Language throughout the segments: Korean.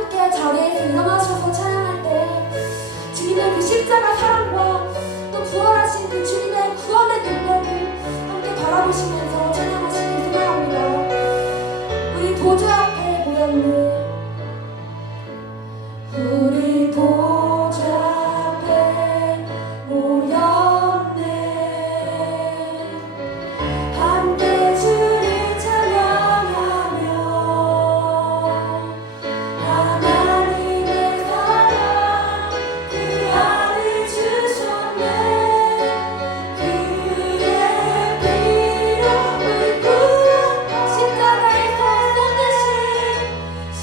함께 자리에서 일어나셔서 찬양할 때 주님의 그 십자가 사랑과 또 부활하신 그 주님의 구원의 능력을 함께 바라보시면서 찬양하시길 소망합니다. 우리 보좌 앞에 모였네. 우리 보좌 앞에 모였네. 함께 주를 찬양하며 하나님의 사랑 그 안을 주셨네. 그의 피로 우리 구원 십자가에서 쏟으신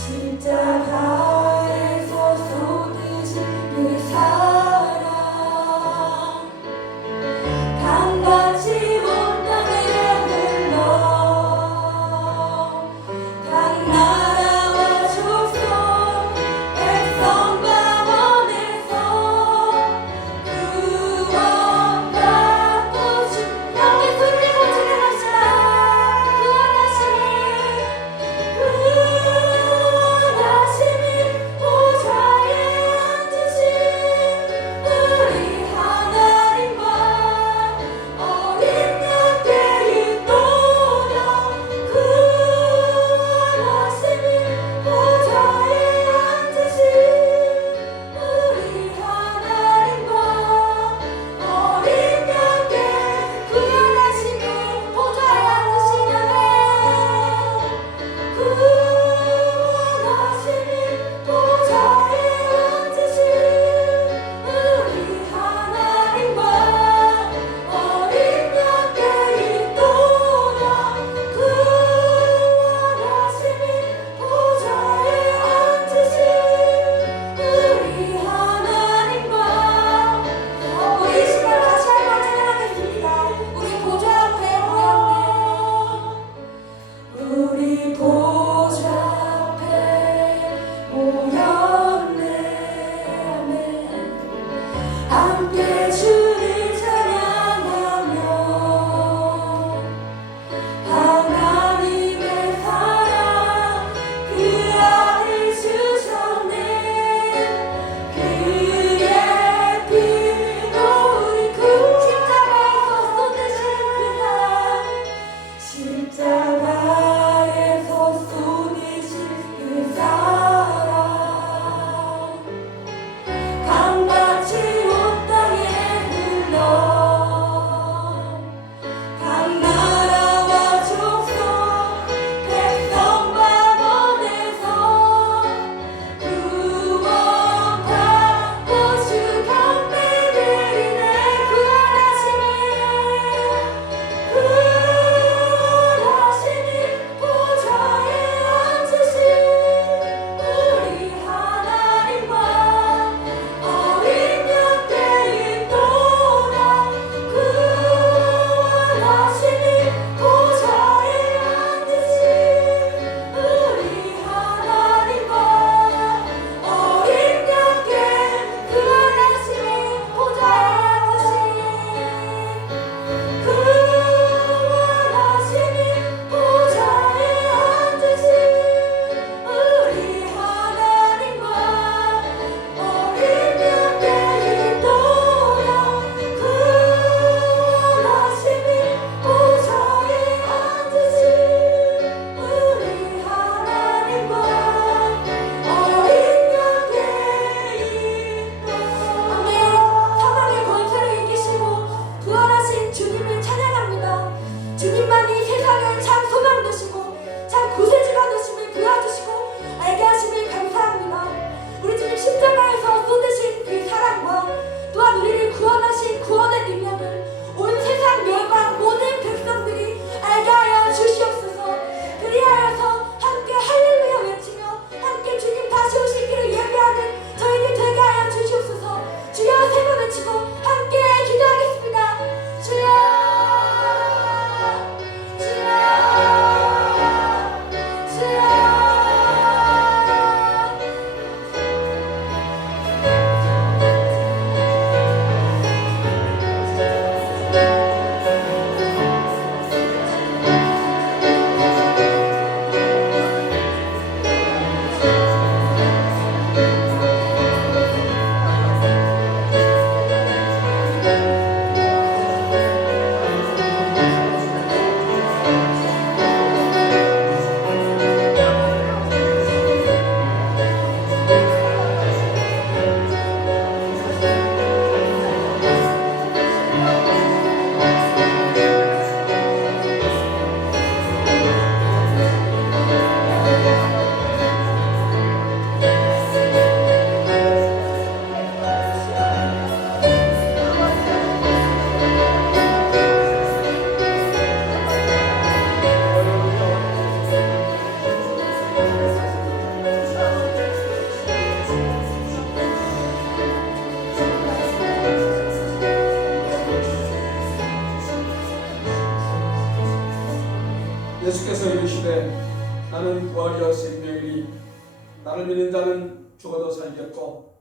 나를 믿는 자는 죽어도 살겠고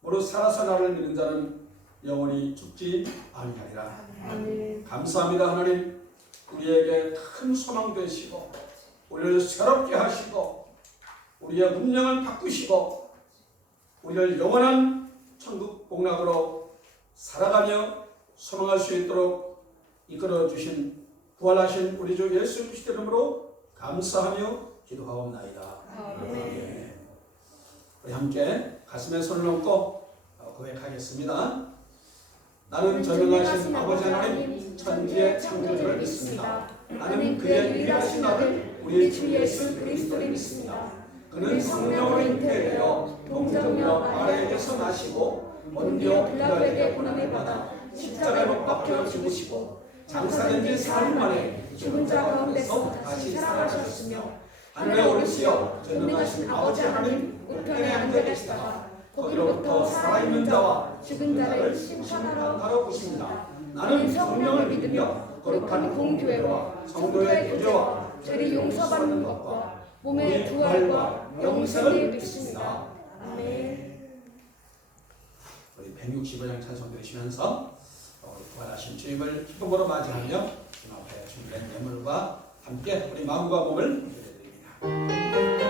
무릇 살아서 나를 믿는 자는 영원히 죽지 아니하리라. 감사합니다. 하나님, 우리에게 큰 소망 되시고 우리를 새롭게 하시고 우리의 운명을 바꾸시고 우리를 영원한 천국 복락으로 살아가며 소망할 수 있도록 이끌어 주신 부활하신 우리 주 예수 그리스도 이름으로 감사하며 기도하옵나이다. 아멘. 우리 함께 가슴에 손을 얹고 고백하겠습니다. 나는 전능하신 아버지 하나님 천지의 창조주를 믿습니다. 나는 그의 유일하신 아들 우리 주 예수 그리스도를 믿습니다. 그는 성령으로 잉태되어 동정녀 마리아에게서 나시고 본디오 빌라도에게 고난을 받아 십자가에 못 박혀 죽으시고 장사된 지 사흘 만에 죽은 자 가운데서 다시 살아나셨으며 하늘에 오르시어 전능하신 아버지 하나님 우편에 앉아 계시다가 거기로부터 살아있는 자와 죽은 자를 심판하러 오십니다. 나는 성령을 믿으며 거룩한 공교회와 성도의 교제와 죄를 용서받는 것과 몸의 부활과 영생을 믿습니다. 아멘. 우리 165장 찬송 들으시면서 부활하신 주님을 기쁨으로 맞이하며 주님 앞에 준비된 예물과 함께 우리 마음과 몸을 예배드립니다.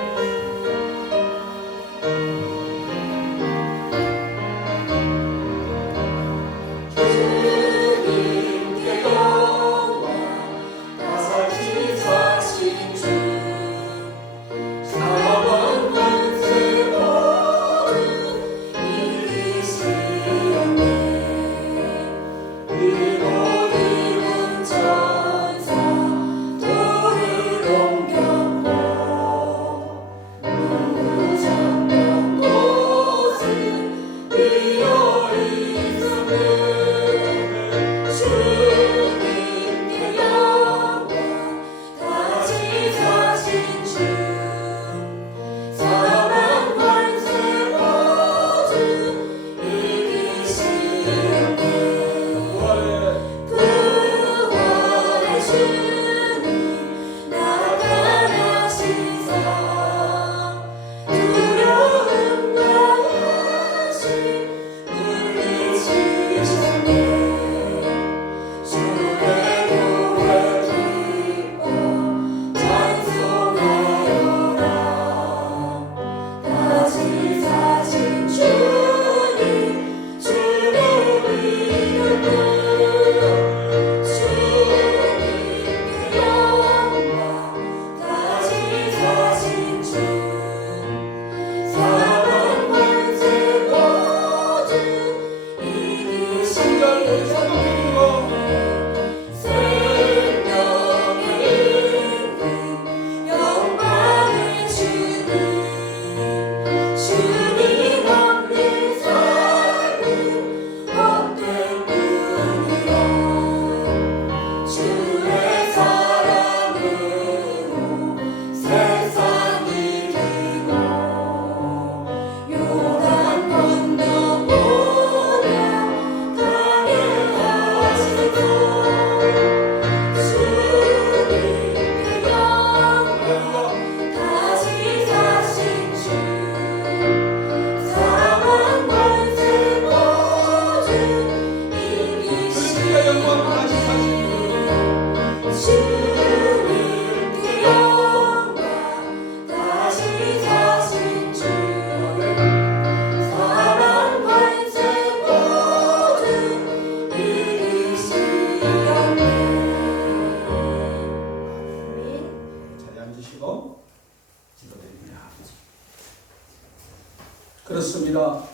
그렇습니다.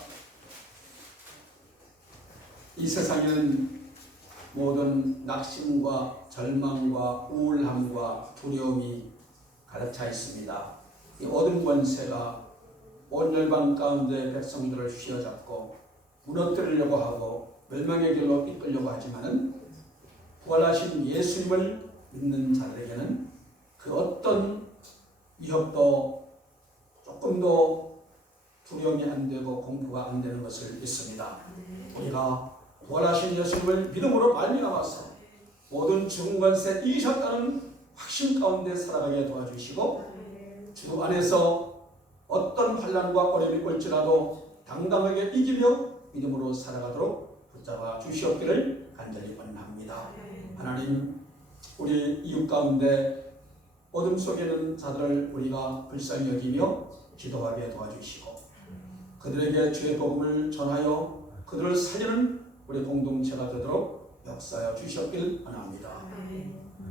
이 세상에는 모든 낙심과 절망과 우울함과 두려움이 가득 차 있습니다. 이 어둠 권세가 온 열방 가운데 백성들을 휘어잡고 무너뜨리려고 하고 멸망의 길로 이끌려고 하지만은 부활하신 예수님을 믿는 자들에게는 그 어떤 위협도 조금도 두려움이 안 되고 공포가 안 되는 것을 믿습니다. 우리가 부활하신 예수님을 믿음으로 말미암아서 모든 죽은 권세 이기셨다는 확신 가운데 살아가게 도와주시고 주 안에서 어떤 환난과 어려움이 올지라도 당당하게 이기며 믿음으로 살아가도록 붙잡아 주시옵기를 간절히 원합니다. 하나님, 우리 이웃 가운데 어둠 속에 있는 자들을 우리가 불쌍히 여기며 기도하게 도와주시고 그들에게 주의 복음을 전하여 그들을 살리는 우리 공동체가 되도록 역사하여 주시옵길 원합니다.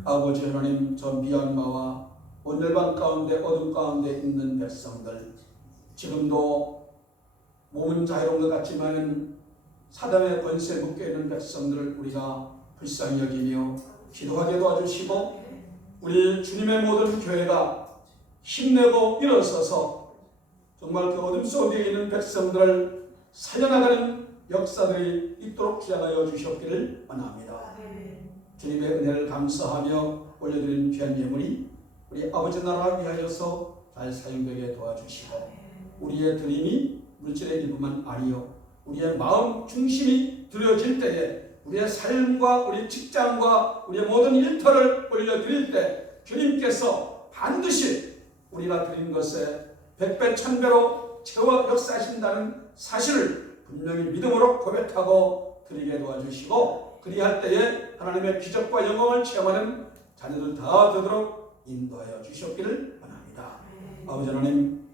아버지 하나님, 저 미얀마와 온열방 가운데 어둠 가운데 있는 백성들, 지금도 몸은 자유로운 것 같지만 사단의 권세에 묶여있는 백성들을 우리가 불쌍히 여기며 기도하게 도와주시고 우리 주님의 모든 교회가 힘내고 일어서서 정말 그 어둠 속에 있는 백성들을 살려나가는 역사들이 있도록 주장하여 주시옵기를 원합니다. 주님의 은혜를 감사하며 올려드린 귀한 예물이 우리 아버지 나라 위하여서 잘 사용되게 도와주시고 우리의 드림이 물질의 일부만 아니요 우리의 마음 중심이 드려질 때에 우리의 삶과 우리 직장과 우리의 모든 일터를 올려드릴 때 주님께서 반드시 우리가 드린 것에 백배 천배로 채워 역사하신다는 사실을 분명히 믿음으로 고백하고 드리게 도와주시고 그리할 때에 하나님의 기적과 영광을 체험하는 자녀들 다 되도록 인도하여 주시옵기를 원합니다. 아버지 하나님,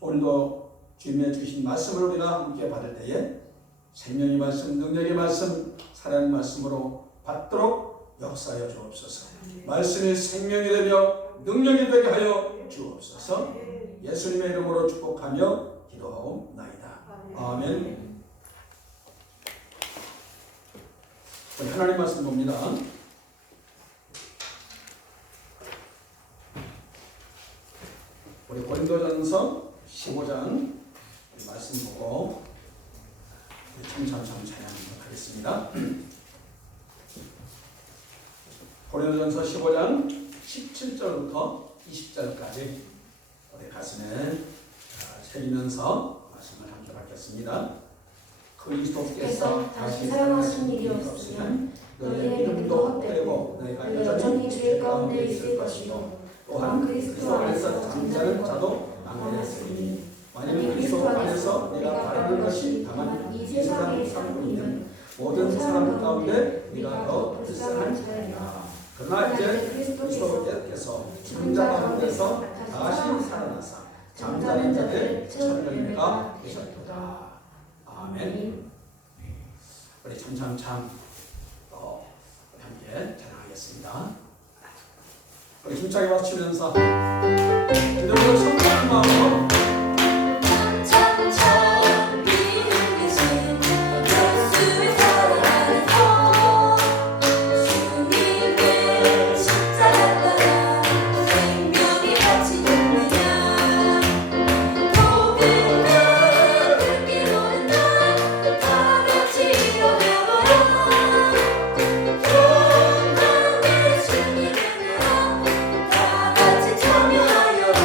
오늘도 주님의 주신 말씀을 우리가 함께 받을 때에 생명의 말씀, 능력의 말씀, 살아있는 말씀으로 받도록 역사하여 주옵소서. 말씀이 생명이 되며 능력이 되게 하여 주옵소서. 예수님의 이름으로 축복하며 기도하옵나이다. 아멘. 우리 하나님 말씀 봅니다. 우리 고린도전서 15장 말씀 보고 참참 찬양하도록 하겠습니다. 고린도전서 15장 17절부터 20절까지 우리 가슴에 새기면서 말씀을 함께 받겠습니다. 그리스도께서 다시 사랑하신 일이 없으면 너희의 믿음도 헛되고 너희가 여전히 죄 가운데 있을 것이고 또한 그리스도 안에서 잠자는 자도 낭비했으니 만일 그리스도 안에서 네가 바라는 것이 다만 이 세상의 상품이면 모든 사람 가운데 네가 더 불쌍한 자이라. 그러나 이제 그리스도께서 죽은 자 가운데서 다시 살아나사 잠자는 자들의 첫 열매가 되셨도다. 아멘. 우리 참참참 함께 찬양하겠습니다. 우리 힘차게 맞추면서 기도를 성공하는 마음으로 참참 믿음 계신 예수를 사랑하는 주님의 십자가 따라 생명이 같이 되느냐 모든 날 듣기로는 다 같이 일어나봐라 영광의 주님의 나라 다 같이 참여하여라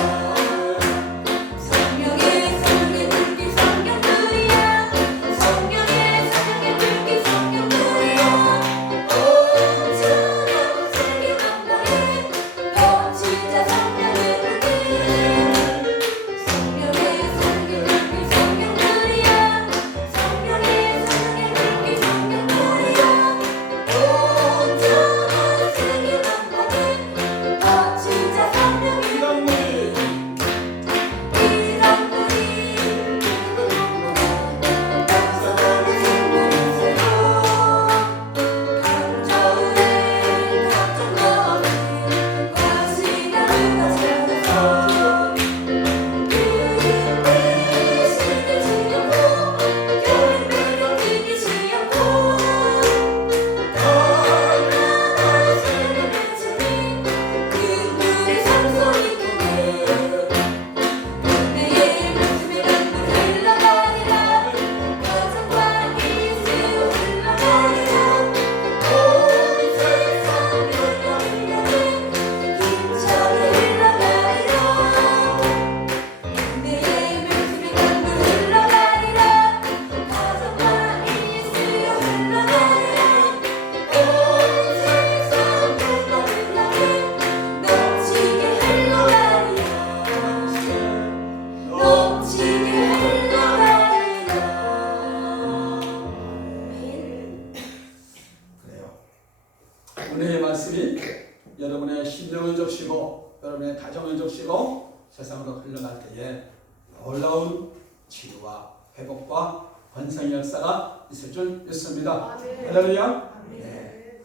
놀라운 치유와 회복과 번성의 역사가 있을 줄 믿습니다. 할렐루야. 네.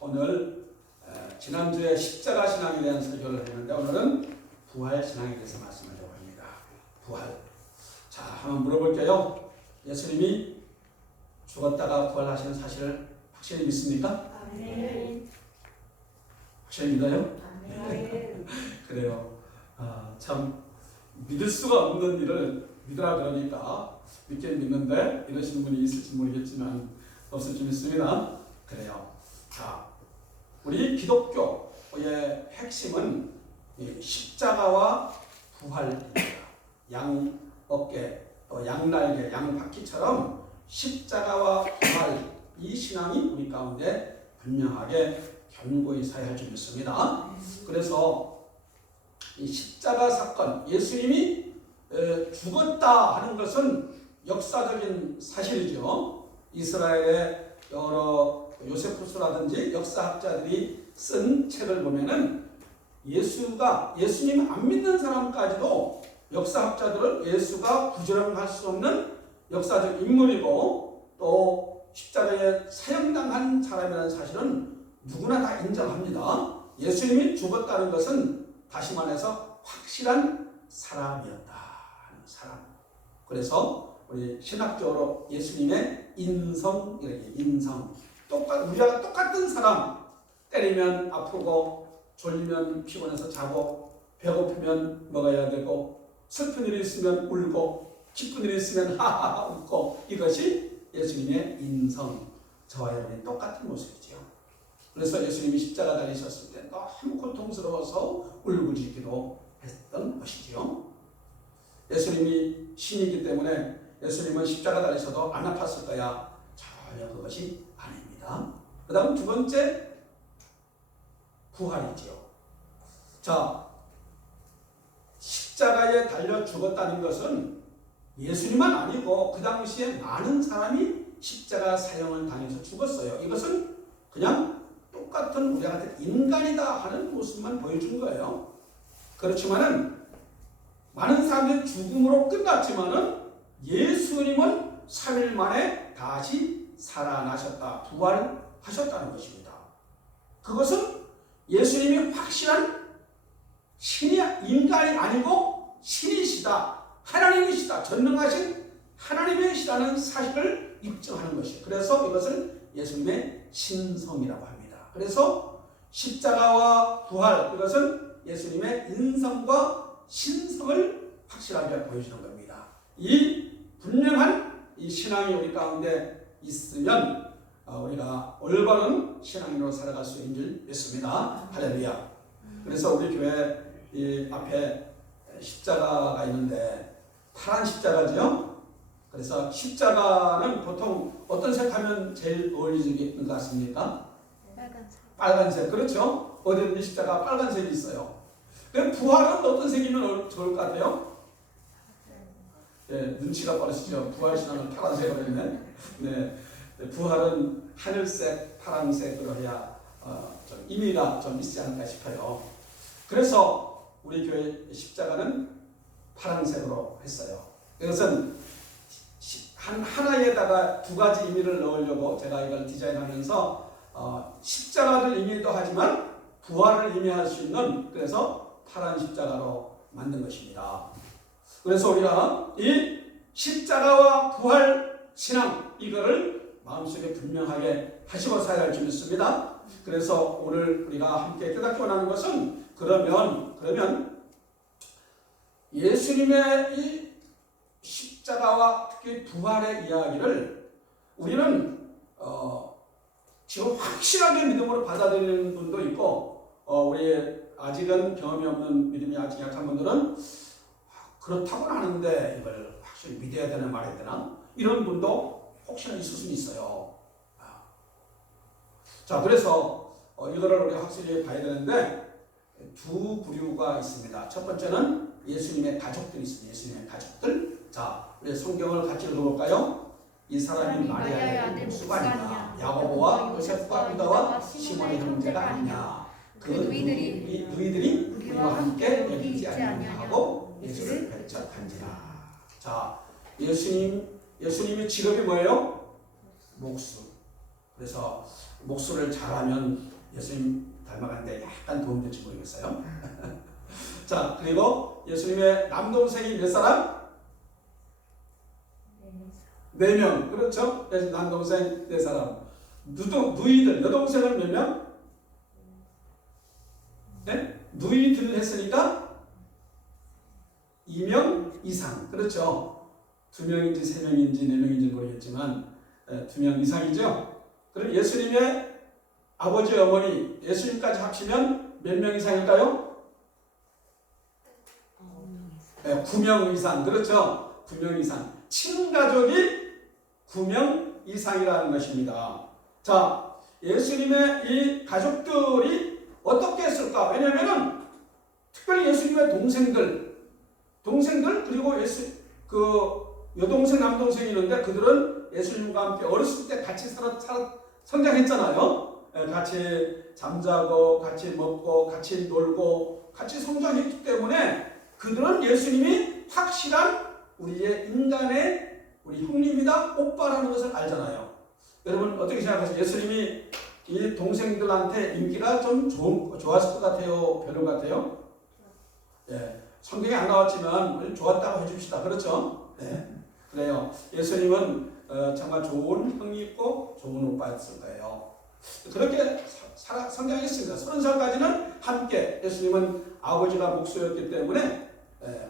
오늘 지난주에 십자가 신앙에 대한 설교를 했는데 오늘은 부활 신앙에 대해서 말씀하려고 합니다. 부활. 자, 한번 물어볼게요. 예수님이 죽었다가 부활하시는 사실을 확실히 믿습니까? 확실히 믿어요? 그래요. 참 믿을 수가 없는 일을 믿으라 그러니까 믿긴 믿는데 이러시는 분이 있을지 모르겠지만 없을지 믿습니다. 그래요. 자, 우리 기독교의 핵심은 십자가와 부활입니다. 양 어깨, 또 양날개, 양바퀴처럼 십자가와 부활 이 신앙이 우리 가운데 분명하게 견고히 서야 할 줄 믿습니다. 그래서 이 십자가 사건, 예수님이 죽었다 하는 것은 역사적인 사실이죠. 이스라엘의 여러 요세푸스라든지 역사학자들이 쓴 책을 보면은 예수님 안 믿는 사람까지도 역사학자들은 예수가 부정할 수 없는 역사적 인물이고 또 십자가에 사형당한 사람이라는 사실은 누구나 다 인정합니다. 예수님이 죽었다는 것은 다시 말해서 확실한 사람이었다 하는 사람. 그래서 우리 신학적으로 예수님의 인성, 우리가 똑같은 사람, 때리면 아프고 졸리면 피곤해서 자고 배고프면 먹어야 되고 슬픈 일이 있으면 울고 기쁜 일이 있으면 하하하 웃고 이것이 예수님의 인성, 저와 여러분이 똑같은 모습이죠. 그래서 예수님이 십자가 달리셨을 때 너무 고통스러워서 울부짖기도 했던 것이지요. 예수님이 신이기 때문에 예수님은 십자가 달리셔도 안 아팠을 거야. 전혀 그것이 아닙니다. 그 다음 두 번째 부활이지요. 자, 십자가에 달려 죽었다는 것은 예수님만 아니고 그 당시에 많은 사람이 십자가 사형을 당해서 죽었어요. 이것은 그냥 똑같은 우리 같은 인간이다 하는 모습만 보여준 거예요. 그렇지만은 많은 사람들이 죽음으로 끝났지만은 예수님은 3일 만에 다시 살아나셨다, 부활하셨다는 것입니다. 그것은 예수님이 확실한 신이 인간이 아니고 신이시다, 하나님이시다, 전능하신 하나님이시라는 사실을 입증하는 것이에요. 그래서 이것을 예수님의 신성이라고 합니다. 그래서 십자가와 부활, 이것은 예수님의 인성과 신성을 확실하게 보여주는 겁니다. 이 분명한 이 신앙이 우리 가운데 있으면 우리가 올바른 신앙으로 살아갈 수 있는 줄 믿습니다. 할렐루야. 그래서 우리 교회 이 앞에 십자가가 있는데 파란 십자가죠. 그래서 십자가는 보통 어떤 색 하면 제일 어울리는 것 같습니까? 빨간색. 그렇죠. 어디든지 십자가 빨간색이 있어요. 그럼 부활은 어떤 색이면 좋을 것 같아요? 네, 눈치가 빠르시죠. 부활 신앙은 파란색으로 했네. 네, 부활은 하늘색, 파란색으로 해야 좀 의미가 좀 있지 않을까 싶어요. 그래서 우리 교회 십자가는 파란색으로 했어요. 이것은 하나에다가 두 가지 의미를 넣으려고 제가 이걸 디자인하면서 십자가를 의미도 하지만 부활을 의미할 수 있는, 그래서 파란 십자가로 만든 것입니다. 그래서 우리가 이 십자가와 부활 신앙, 이거를 마음속에 분명하게 하시고 살아야 할 줄 믿습니다. 그래서 오늘 우리가 함께 깨닫기 원하는 것은 그러면 예수님의 이 십자가와 특히 부활의 이야기를 우리는 지금 확실하게 믿음으로 받아들이는 분도 있고 우리 아직은 경험이 없는 믿음이 아직 약한 분들은 그렇다고는 하는데 이걸 확실히 믿어야 되나 말아야 되나 이런 분도 혹시나 있을 수는 있어요. 자, 그래서 이거를 우리가 확실히 봐야 되는데 두 부류가 있습니다. 첫 번째는 예수님의 가족들이 있습니다. 예수님의 가족들. 자, 우리 성경을 같이 읽어볼까요? 이 사람이 마리아의 아들 목수가 아니냐, 야고보와 요셉과 유다와 시몬의 형제가 아니냐, 그 누이들이 우리와 함께 여기지 아니하냐 하고 예수를 배척한지라. 자, 예수님의 직업이 뭐예요? 목수. 그래서 목수를 잘하면 예수님 닮아가는데 약간 도움될지 모르겠어요. 자, 그리고 예수님의 남동생이 몇 사람? 4명. 그렇죠? 그래서 남동생 4사람. 누이들, 여동생은 몇 명? 네? 누이들 했으니까 2명 이상. 그렇죠? 2명인지 3명인지 4명인지 모르겠지만 2명 이상이죠? 그럼 예수님의 아버지, 어머니, 예수님까지 합치면 몇 명 이상일까요? 9명 이상. 그렇죠? 9명 이상. 친가족이 9명 이상이라는 것입니다. 자, 예수님의 이 가족들이 어떻게 했을까? 왜냐하면 특별히 예수님의 동생들 그리고 여동생, 남동생이 있는데 그들은 예수님과 함께 어렸을 때 같이 성장했잖아요. 같이 잠자고, 같이 먹고, 같이 놀고, 같이 성장했기 때문에 그들은 예수님이 확실한 우리의 인간의 우리 형님이다, 오빠라는 것을 알잖아요. 여러분 어떻게 생각하세요? 예수님이 이 동생들한테 인기가 좀 좋았을 것 같아요? 별로 같아요? 예, 성경에 안 나왔지만 좋았다고 해줍시다. 그렇죠? 네, 그래요. 예수님은 정말 좋은 형이 있고 좋은 오빠였을 거예요. 그렇게 성장했습니다. 30살까지는 함께. 예수님은 아버지가 목수였기 때문에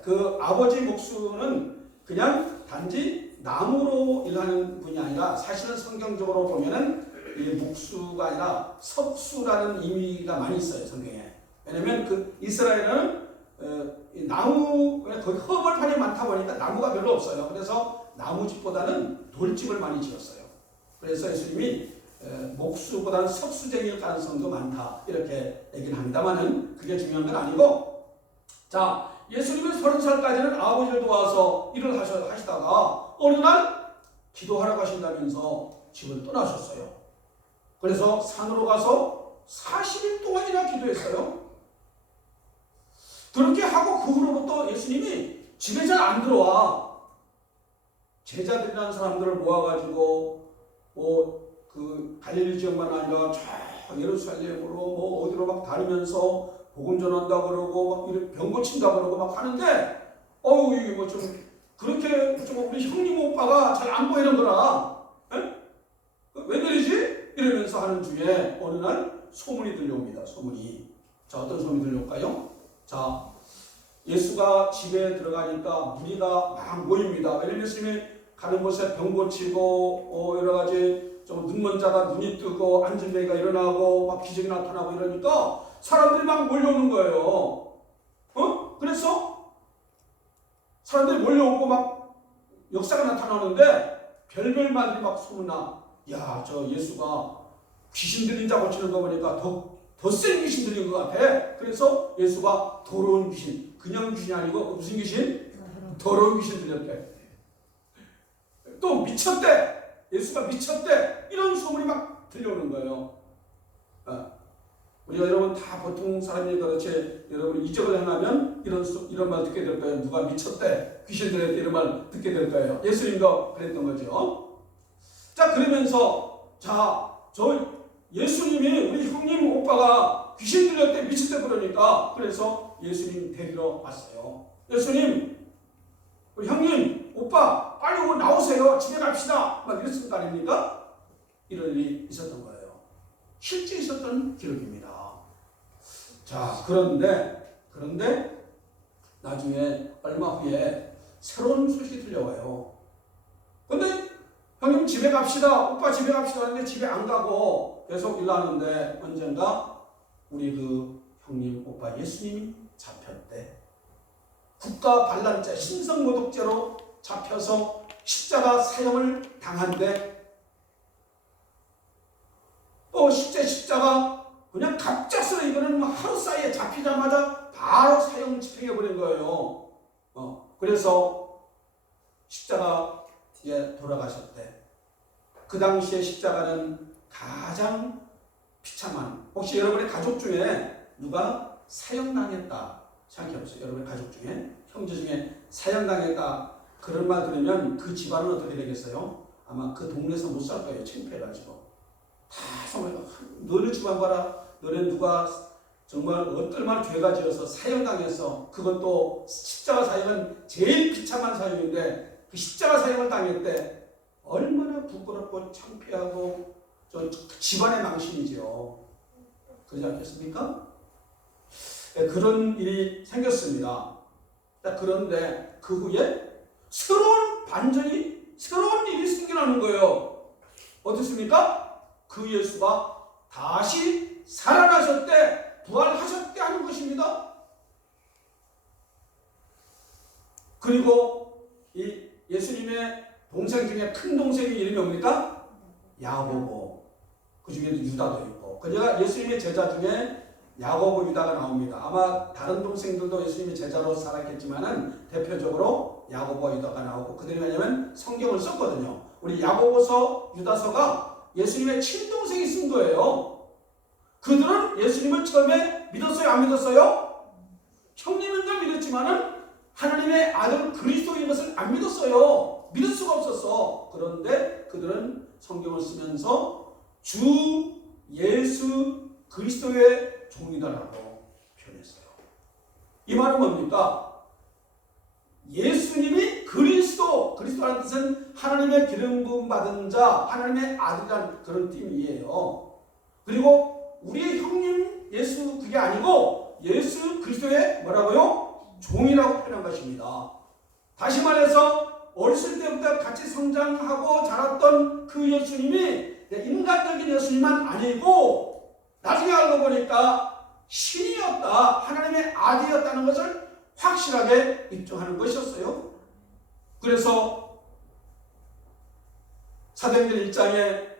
그 아버지 목수는 그냥 단지 나무로 일하는 분이 아니라 사실은 성경적으로 보면은 이 목수가 아니라 석수라는 의미가 많이 있어요, 성경에. 왜냐면 그 이스라엘은 나무, 거기 허벌판이 많다 보니까 나무가 별로 없어요. 그래서 나무집보다는 돌집을 많이 지었어요. 그래서 예수님이 목수보다는 석수쟁이일 가능성도 많다, 이렇게 얘기를 합니다만은 그게 중요한 건 아니고, 자, 예수님은 30살까지는 아버지를 도와서 일을 하시다가 어느 날 기도하러 가신다면서 집을 떠나셨어요. 그래서 산으로 가서 40일 동안이나 기도했어요. 그렇게 하고 그 후로부터 예수님이 집에 잘 안 들어와. 제자들이라는 사람들을 모아가지고 그 갈릴리 지역만 아니라 저 예루살렘으로 어디로 막 다니면서 복음 전한다 그러고 막 병 고친다 그러고 막 하는데 이게 뭐 좀 그렇게 좀 우리 형님 오빠가 잘 안 보이는 거라. 왜 그러지? 이러면서 하는 중에 어느 날 소문이 들려옵니다. 소문이. 자, 어떤 소문이 들려올까요? 자, 예수가 집에 들어가니까 무리가 막 모입니다. 왜냐면 예수님이 가는 곳에 병 고치고 여러 가지 좀 눈먼 자가 눈이 뜨고 앉은 자가 일어나고 막 기적이 나타나고 이러니까 사람들이 막 몰려오는 거예요. 그래서 사람들이 몰려오고 막 역사가 나타나는데 별별 말들이 막 소문나. 야, 저 예수가 귀신 들린 자 고치는 거 보니까 더 센 귀신 들린 것 같아. 그래서 예수가 더러운 귀신, 그냥 귀신이 아니고 무슨 귀신? 더러운 귀신 들렸대. 또 미쳤대. 예수가 미쳤대. 이런 소문이 막 들려오는 거예요. 우리가 여러분 다 보통 사람이 그렇지, 여러분 이적을 행하면 이런 말 듣게 될 거예요. 누가 미쳤대, 귀신 들렸대, 이런 말 듣게 될 거예요. 예수님도 그랬던 거죠. 자, 그러면서 저 예수님이 우리 형님 오빠가 귀신 들렸대, 미쳤대 그러니까 그래서 예수님 데리러 왔어요. 예수님, 우리 형님 오빠 빨리 오늘 나오세요. 집에 갑시다. 막 이랬을 거 아닙니까? 이런 일이 있었던 거예요. 실제 있었던 기록입니다. 자, 그런데 나중에 얼마 후에 새로운 소식이 들려와요. 근데 형님 집에 갑시다, 오빠 집에 갑시다 하는데 집에 안 가고 계속 일하는데 언젠가 우리 그 형님 오빠 예수님이 잡혔대. 국가 반란죄, 신성모독죄로 잡혀서 십자가 사형을 당한대. 또 실제 십자가 그냥 갑작스레 이거는 하루 사이에 잡히자마자 바로 사형 집행해버린 거예요. 그래서 십자가에 돌아가셨대. 그 당시에 십자가는 가장 비참한, 혹시 여러분의 가족 중에 누가 사형당했다 생각해보세요. 여러분의 가족 중에, 형제 중에 사형당했다. 그런 말 들으면 그 집안은 어떻게 되겠어요? 아마 그 동네에서 못 살 거예요. 창피해가지고. 다 정말 너네 집안 봐라. 너네 누가 정말 얼마나 죄가 지어서 사형당해서, 그것도 십자가 사형은 제일 비참한 사형인데 그 십자가 사형을 당했대. 얼마나 부끄럽고 창피하고 저 집안의 망신이지요. 그러지 않겠습니까? 그런 일이 생겼습니다. 그런데 그 후에 새로운 반전이, 새로운 일이 생겨나는 거예요. 어떻습니까? 그 예수가 다시 살아나셨대, 부활하셨대 하는 것입니다. 그리고 이 예수님의 동생 중에 큰 동생이 이름이 뭡니까? 야고보. 그 중에도 유다도 있고. 그러니까 예수님의 제자 중에 야고보, 유다가 나옵니다. 아마 다른 동생들도 예수님의 제자로 살았겠지만은 대표적으로 야고보와 유다가 나오고, 그들이 왜냐면 성경을 썼거든요. 우리 야고보서, 유다서가 예수님의 친동생이 쓴 거예요. 그들은 예수님을 처음에 믿었어요? 안 믿었어요? 형님인 걸 믿었지만은 하나님의 아들 그리스도인 것을 안 믿었어요. 믿을 수가 없었어. 그런데 그들은 성경을 쓰면서 주 예수 그리스도의 종이다라고 표현했어요. 이 말은 뭡니까? 예수님이 그리스도라는 뜻은 하나님의 기름 부음 받은 자, 하나님의 아들이라는 그런 뜻이에요. 그리고 우리의 형님 예수, 그게 아니고 예수 그리스도의 뭐라고요? 종이라고 표현한 것입니다. 다시 말해서 어렸을 때부터 같이 성장하고 자랐던 그 예수님이 인간적인 예수님만 아니고 나중에 알고 보니까 신이었다, 하나님의 아들이었다는 것을 확실하게 입증하는 것이었어요. 그래서 사도행전 1장에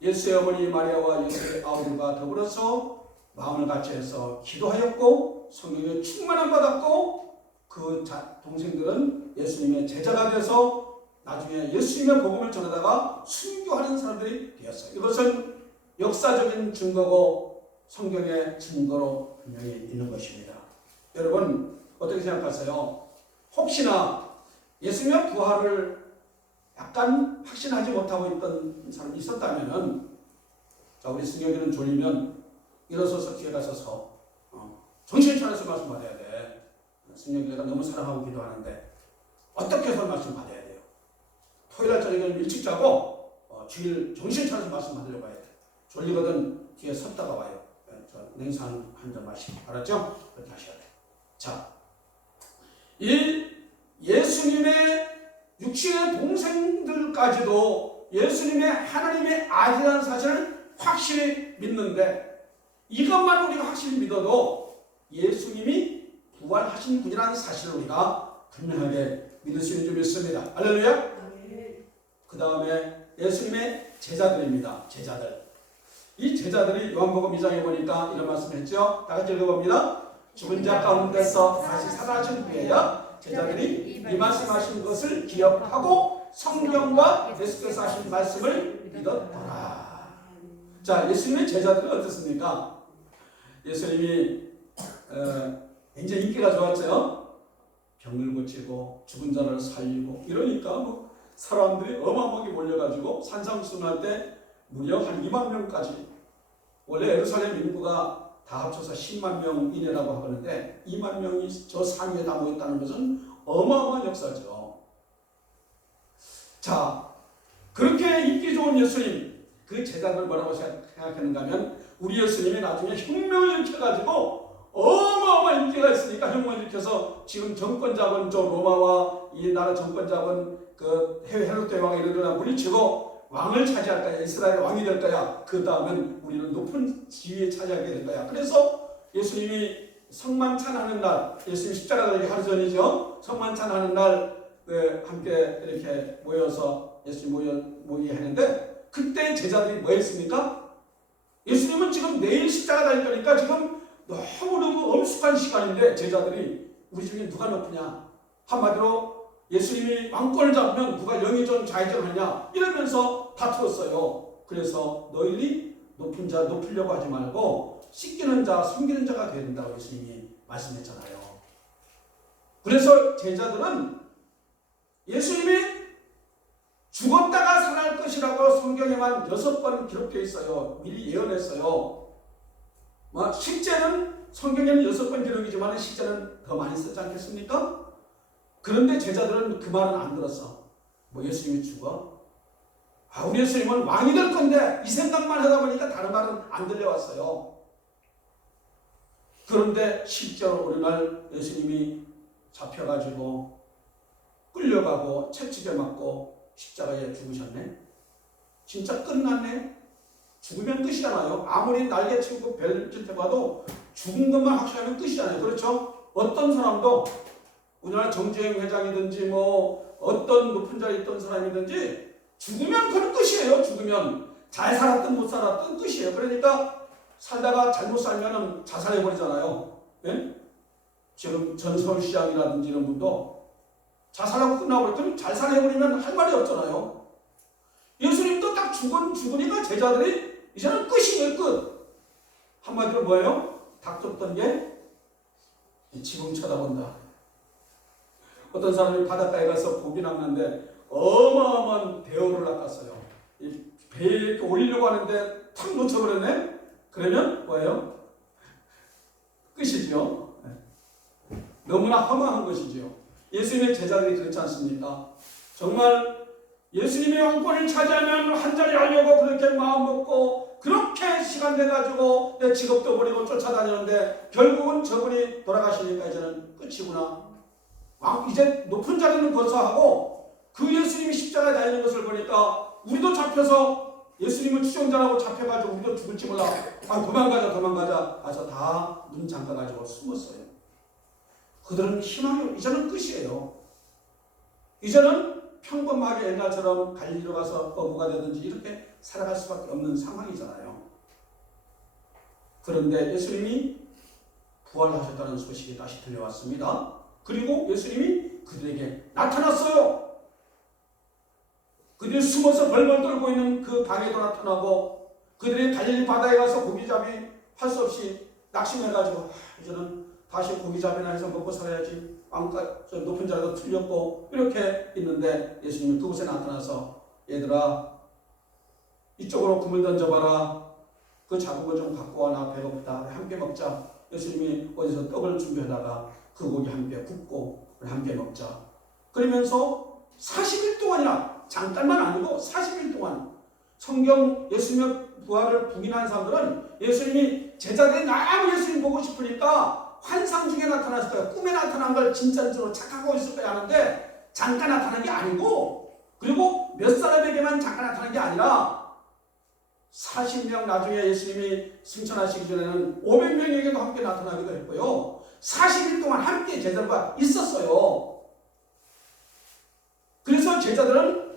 예수의 어머니 마리아와 예수의 아우들과 더불어서 마음을 같이 해서 기도하였고 성령의 충만함 받았고, 그 동생들은 예수님의 제자가 돼서 나중에 예수님의 복음을 전하다가 순교하는 사람들이 되었어요. 이것은 역사적인 증거고 성경의 증거로 분명히 있는 것입니다. 여러분 어떻게 생각하세요? 혹시나 예수님의 부활을 약간 확신하지 못하고 있던 사람이 있었다면은, 자, 우리 승경이는 졸리면 일어서서 뒤에 가서서 정신 차려서 말씀 받아야 돼. 승경이가 너무 사랑하고 기도하는데 어떻게 해서 말씀 받아야 돼요? 토요일 날 저녁에는 일찍 자고 주일 정신 차려서 말씀 받으려고 해야 돼. 졸리거든 뒤에 섰다가 와요. 저 냉수 한 잔 마시고, 알았죠? 그렇게 하셔야 돼. 자, 이 예수님의 육신의 동생들까지도 예수님의 하나님의 아들이라는 사실을 확실히 믿는데, 이것만 우리가 확실히 믿어도 예수님이 부활하신 분이라는 사실을 우리가 분명하게 믿을 수 있는 점이 있습니다. 할렐루야. 그 다음에 예수님의 제자들입니다. 제자들. 이 제자들이 요한복음 2장에 보니까 이런 말씀을 했죠. 다 같이 읽어봅니다. 죽은 자 가운데서 다시 살아나신 후에야 제자들이 이 말씀하신 것을 기억하고 성경과 예수께서 하신 말씀을 믿었더라. 자, 예수님의 제자들은 어떻습니까? 예수님이 이제 인기가 좋았죠. 병을 고치고 죽은 자를 살리고 이러니까 뭐 사람들이 어마어마하게 몰려가지고 산상수훈할 때 무려 한 2만 명까지. 원래 예루살렘 인구가 다 합쳐서 10만 명 이내라고 하는데 2만 명이 저 산 위에 다 모였다는 것은 어마어마한 역사죠. 자, 그렇게 인기 좋은 예수님, 그 제자들 뭐라고 생각했는가 하면, 우리 예수님이 나중에 혁명을 일으켜가지고 어마어마한 인기가 있으니까 혁명을 일으켜서 지금 정권 잡은 저 로마와 이 나라 정권 잡은 그 헤롯 왕이 이르거나 물리치고 왕을 차지할 거야. 이스라엘 왕이 될 거야. 그 다음엔 우리는 높은 지위에 차지하게 될 거야. 그래서 예수님이 성만찬하는 날, 예수님 십자가 달리기 하루 전이죠. 성만찬하는 날 함께 이렇게 모여서 예수님 모이게 하는데, 그때 제자들이 뭐 했습니까? 예수님은 지금 내일 십자가 달릴 거니까 지금 너무너무 엄숙한 시간인데 제자들이 우리 중에 누가 높으냐? 한마디로 예수님이 왕권을 잡으면 누가 영의전 좌의전 하냐? 이러면서 다투었어요. 그래서 너희들이 높은 자 높이려고 하지 말고 씻기는 자 섬기는 자가 되어야 된다고 예수님이 말씀했잖아요. 그래서 제자들은 예수님이 죽었다가 살아날 것이라고 성경에만 6번 기록되어 있어요. 미리 예언했어요. 실제는 성경에는 6번 기록이지만 실제는 더 많이 쓰지 않겠습니까? 그런데 제자들은 그 말은 안 들었어. 예수님이 죽어? 우리 예수님은 왕이 될 건데 이 생각만 하다 보니까 다른 말은 안 들려왔어요. 그런데 실제로 오늘날 예수님이 잡혀가지고 끌려가고 채찍에 맞고 십자가에 죽으셨네. 진짜 끝났네. 죽으면 끝이잖아요. 아무리 날개 치고 벨 찔때봐도 죽은 것만 확실하면 끝이잖아요. 그렇죠? 어떤 사람도 우리나라 정주행 회장이든지 어떤 높은 자리에 있던 사람이든지 죽으면 그건 끝이에요. 죽으면 잘 살았든 못 살았든 끝이에요. 그러니까 살다가 잘못 살면 자살해버리잖아요. 예? 지금 전 서울시장이라든지 이런 분도 자살하고 끝나버렸더니 자살해버리면 할 말이 없잖아요. 예수님도 딱 죽으니까 제자들이 이제는 끝이에요. 끝. 한마디로 뭐예요? 닥쳤던 게 지붕 쳐다본다. 어떤 사람이 바닷가에 가서 고기 낚는데 어마어마한 대어를 낚았어요. 배에 이렇게 올리려고 하는데 탁 놓쳐버렸네? 그러면 뭐예요? 끝이죠. 너무나 허망한 것이죠. 예수님의 제자들이 그렇지 않습니까? 정말 예수님의 왕권을 차지하면 한 자리 하려고 그렇게 마음 먹고 그렇게 시간 내가지고 내 직업도 버리고 쫓아다니는데 결국은 저분이 돌아가시니까 이제는 끝이구나. 이제 높은 자리는 벗어하고 그 예수님이 십자가에 달리는 것을 보니까 우리도 잡혀서 예수님을 추종자라고 잡혀가지고 우리도 죽을지 몰라. 도망가자. 해서 다 눈 잠가가지고 숨었어요. 그들은 희망이 이제는 끝이에요. 이제는 평범하게 옛날처럼 갈리로 가서 어부가 되든지 이렇게 살아갈 수밖에 없는 상황이잖아요. 그런데 예수님이 부활하셨다는 소식이 다시 들려왔습니다. 그리고 예수님이 그들에게 나타났어요. 그들이 숨어서 벌벌 떨고 있는 그 방에도 나타나고 그들이 갈릴리 바다에 가서 고기잡이 할 수 없이 낙심해가지고 이제는 다시 고기잡이나 해서 먹고 살아야지. 높은 자리도 틀렸고 이렇게 있는데 예수님이 그곳에 나타나서 얘들아 이쪽으로 금을 던져봐라. 그 작은 거 좀 갖고 와. 나 배고프다. 함께 먹자. 예수님이 어디서 떡을 준비하다가 그 고기 함께 굽고 함께 먹자. 그러면서 40일 동안이나 잠깐만 아니고 40일 동안 성경 예수님의 부활을 부인한 사람들은 예수님이 제자들이 너무 예수님 보고 싶으니까 환상 중에 나타났을 거예요. 꿈에 나타난 걸 진짜인 줄 착각하고 있을 거야 하는데 잠깐 나타난 게 아니고 그리고 몇 사람에게만 잠깐 나타난 게 아니라 40명 나중에 예수님이 승천하시기 전에는 500명에게도 함께 나타나기도 했고요. 40일 동안 함께 제자들과 있었어요. 그래서 제자들은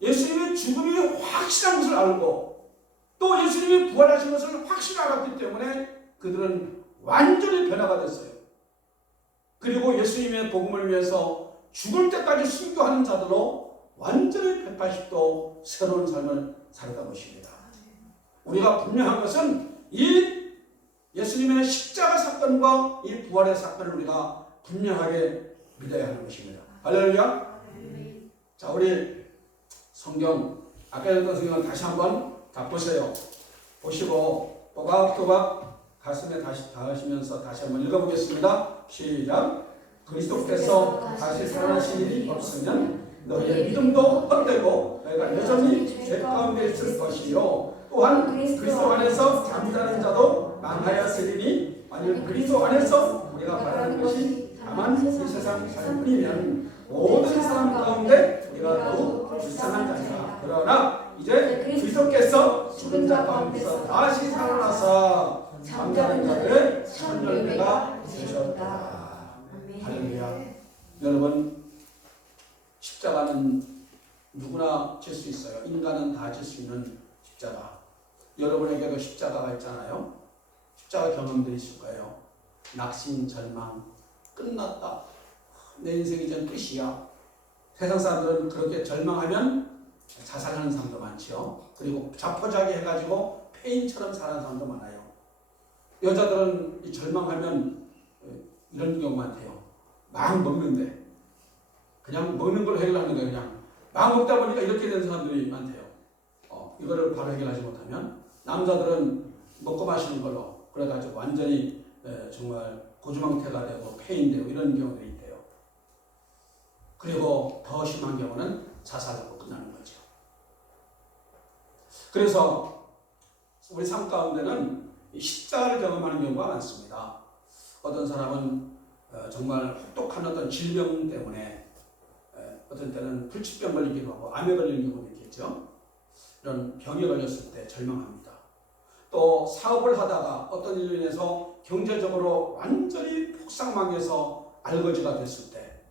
예수님의 죽음이 확실한 것을 알고 또 예수님이 부활하신 것을 확실히 알았기 때문에 그들은 완전히 변화가 됐어요. 그리고 예수님의 복음을 위해서 죽을 때까지 순교하는 자들로 완전히 180도 새로운 삶을 살았던 것입니다. 우리가 분명한 것은 이 예수님의 십자가 사건과 이 부활의 사건을 우리가 분명하게 믿어야 하는 것입니다. 할렐루야. 자, 우리 성경 아까 읽었던 성경을 다시 한번 다 보세요. 보시고 또박또박 가슴에 다시 닿으시면서 다시 한번 읽어보겠습니다. 시작. 그리스도께서 다시 살아나신 일이 없으면 너희의 믿음도 헛되고 너희가 여전히 죄 가운데 있을 것이요 또한 그리스도 안에서 잠자는 자도 망하였으리니 만일 그리스도 안에서 우리가 바라는 것이 다만 이 세상 삶뿐이면 모든 사람 가운데 우리가 더욱 불쌍한 자니라. 그러나 이제 그리스도께서 죽은 자 가운데서 다시 살아나사 잠자는 자들의 첫 열매가 되셨다. 할렐루야. 여러분, 십자가는 누구나 질 수 있어요. 인간은 다 질 수 있는 십자가. 여러분에게도 십자가가 있잖아요. 십자가 경험도 있을 거예요. 낙심, 절망, 끝났다. 내 인생 이젠 끝이야. 세상 사람들은 그렇게 절망하면 자살하는 사람도 많죠. 그리고 자포자기 해가지고 폐인처럼 사는 사람도 많아요. 여자들은 절망하면 이런 경우 많대요. 막 먹는데 그냥 먹는 걸 해결하는 거예요. 그냥 막 먹다 보니까 이렇게 되는 사람들이 많대요. 이거를 바로 해결하지 못하면 남자들은 먹고 마시는 걸로 그래가지고 완전히 정말 고주망태가 되고 폐인되고 이런 경우들이 있대요. 그리고 더 심한 경우는 자살로 끝나는 거죠. 그래서 우리 삶 가운데는 십자가를 경험하는 경우가 많습니다. 어떤 사람은 정말 혹독한 어떤 질병 때문에 어떤 때는 불치병 걸리기도 하고 암에 걸리는 경우도 있겠죠. 이런 병에 걸렸을 때 절망합니다. 또 사업을 하다가 어떤 일로 인해서 경제적으로 완전히 폭삭망해서 알거지가 됐을 때,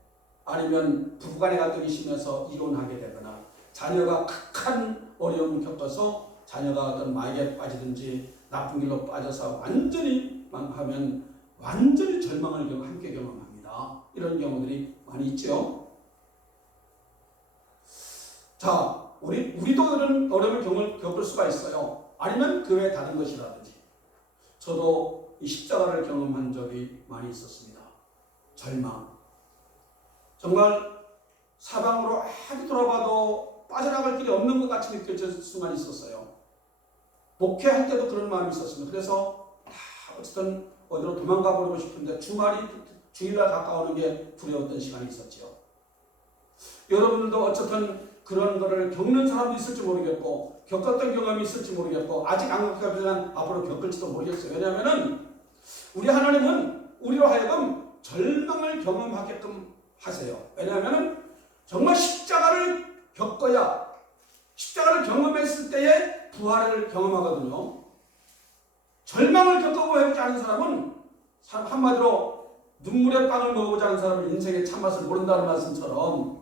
아니면 부부간의 갈등이 심해서 이혼하게 되거나 자녀가 극한 어려움을 겪어서 자녀가 어떤 마약에 빠지든지 나쁜 길로 빠져서 완전히 망하면 완전히 절망을 함께 경험합니다. 이런 경우들이 많이 있죠. 자, 우리도 이런 어려움을 겪을 수가 있어요. 아니면 그 외에 다른 것이라든지. 저도 이 십자가를 경험한 적이 많이 있었습니다. 절망. 정말 사방으로 아무리 돌아봐도 빠져나갈 길이 없는 것 같이 느껴질 수만 있었어요. 목회할 때도 그런 마음이 있었습니다. 그래서 다 어쨌든 어디로 도망가 버리고 싶은데 주일날 가까우는 게 두려웠던 시간이 있었죠. 여러분들도 어쨌든 그런 거를 겪는 사람도 있을지 모르겠고 겪었던 경험이 있을지 모르겠고 아직 안 겪었지만 앞으로 겪을지도 모르겠어요. 왜냐하면 우리 하나님은 우리로 하여금 절망을 경험하게끔 하세요. 왜냐하면 정말 십자가를 겪어야, 십자가를 경험했을 때에 부활을 경험하거든요. 절망을 겪어보지 않은 사람은 한마디로 눈물의 빵을 먹어보지 않은 사람은 인생의 참맛을 모른다는 말씀처럼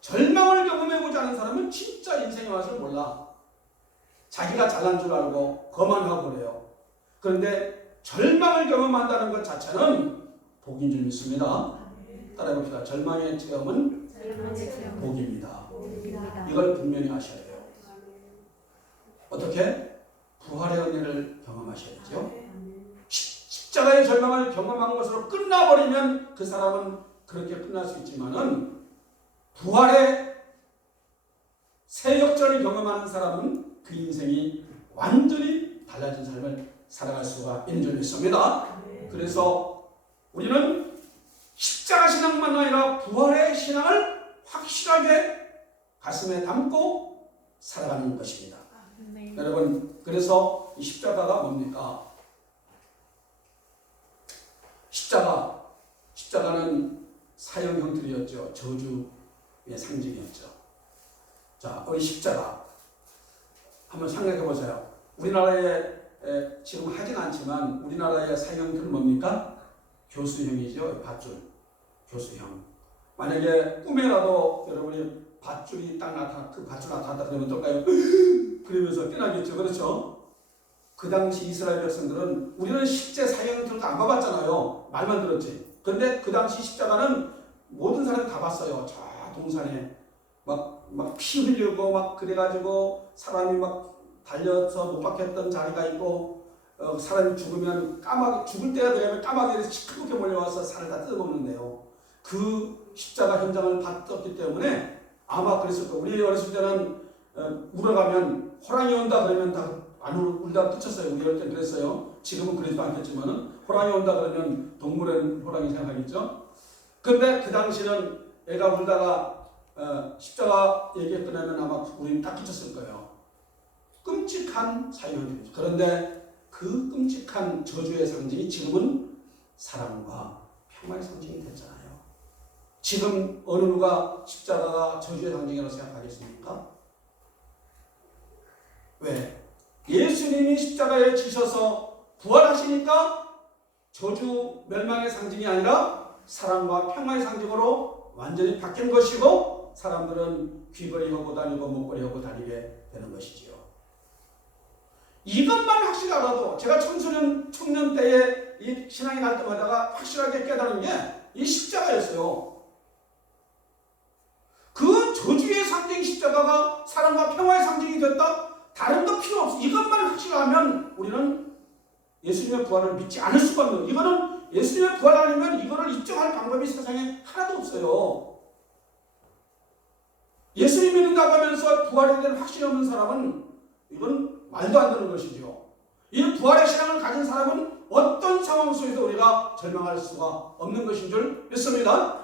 절망을 경험해보지 않은 사람은 진짜 인생의 맛을 몰라. 자기가 잘난 줄 알고 거만하고 그래요. 그런데 절망을 경험한다는 것 자체는 복인 줄 믿습니다. 따라해봅시다. 절망의 체험은 복입니다. 이걸 분명히 아셔야 돼요. 어떻게? 부활의 은혜를 경험하셔야 되죠. 십자가의 절망을 경험한 것으로 끝나버리면 그 사람은 그렇게 끝날 수 있지만은 부활의 새 역전을 경험하는 사람은 그 인생이 완전히 달라진 삶을 살아갈 수가 있는 줄 믿습니다. 그래서 우리는 십자가 신앙만 아니라 부활의 신앙을 확실하게 가슴에 담고 살아가는 것입니다. 여러분, 그래서 이 십자가가 뭡니까? 십자가는 사형 형틀이었죠. 저주의 상징이었죠. 자, 우리 십자가 한번 생각해 보세요. 우리나라에 지금 하진 않지만 우리나라의 사형 형틀은 뭡니까? 교수형이죠. 밧줄, 교수형. 만약에 꿈에라도 여러분이 밧줄이 딱 그 밧줄 나타났다 그러면 어떨까요? 그러면서 뛰나겠죠. 그렇죠? 그 당시 이스라엘 백성들은 우리는 실제 사형들도 안 봐봤잖아요. 말만 들었지. 그런데 그 당시 십자가는 모든 사람이 다 봤어요. 저 동산에 막 피 흘리고 막 그래가지고 사람이 막 달려서 못 박혔던 자리가 있고 사람이 죽으면 죽을 때가 되면 까마귀에서 시커멓게 몰려와서 살을 다 뜯어먹는데요. 그 십자가 현장을 봤었기 때문에 아마 그랬을 거예요. 우리 어렸을 때는 울어가면 호랑이 온다 그러면 다 안 울다가 끝쳤어요. 우리 어릴 때 그랬어요. 지금은 그러지도 않겠지만은 호랑이 온다 그러면 동물은 호랑이 생각하겠죠. 근데 그 당시는 애가 울다가 십자가 얘기 끝나면 아마 우리는 딱 끝쳤을 거예요. 끔찍한 사형이죠. 그런데 그 끔찍한 저주의 상징이 지금은 사랑과 평화의 상징이 됐잖아요. 지금 어느 누가 십자가가 저주의 상징이라고 생각하겠습니까? 왜? 예수님이 십자가에 지셔서 부활하시니까 저주 멸망의 상징이 아니라 사랑과 평화의 상징으로 완전히 바뀐 것이고 사람들은 귀걸이 하고 다니고 목걸이 하고 다니게 되는 것이지요. 이것만 확실히 알아도 제가 청년 때에 이 신앙의 갈등하다가 확실하게 깨달은 게 이 십자가였어요. 그 저주의 상징 십자가가 사랑과 평화의 상징이 됐다? 다른 거 필요 없어. 이것만 확실하면 우리는 예수님의 부활을 믿지 않을 수가 없는 거예요. 이거는 예수님의 부활 아니면 이거를 입증할 방법이 세상에 하나도 없어요. 예수님 믿는다고 하면서 부활에 대한 확신이 없는 사람은 이건 말도 안 되는 것이죠. 이 부활의 신앙을 가진 사람은 어떤 상황 속에서 우리가 절망할 수가 없는 것인 줄 믿습니다.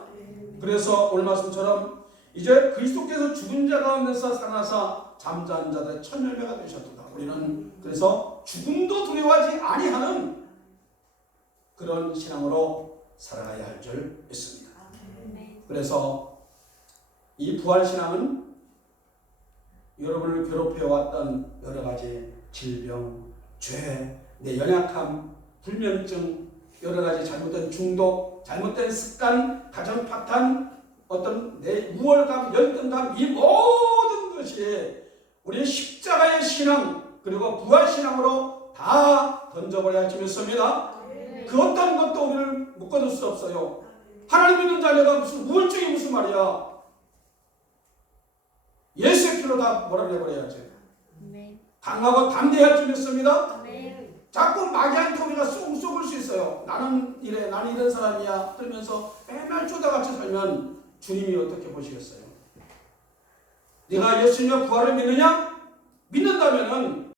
그래서 오늘 말씀처럼 이제 그리스도께서 죽은 자 가운데서 살아나사 잠자는 자들의 첫 열매가 되셨도다. 우리는 그래서 죽음도 두려워하지 아니하는 그런 신앙으로 살아가야 할 줄 믿습니다. 그래서 이 부활신앙은 여러분을 괴롭혀왔던 여러 가지 질병, 죄, 내 연약함, 불면증, 여러 가지 잘못된 중독, 잘못된 습관, 가정 파탄, 어떤 내 우월감, 열등감, 이 모든 것이 우리의 십자가의 신앙 그리고 부활신앙으로 다 던져버려야 할 줄 믿습니다. 그 어떤 것도 우리를 묶어둘 수 없어요. 하나님 믿는 자녀가 무슨 우울증이 무슨 말이야. 예수의 피로 다 몰아내버려야지. 강하고 담대할 줄 믿습니다. 자꾸 마귀한테 우리가 쏙 쏠 수 있어요. 나는 이래, 나는 이런 사람이야. 그러면서 맨날 쪼다같이 살면 주님이 어떻게 보시겠어요? 네가 예수님의 부활을 믿느냐? 믿는다면은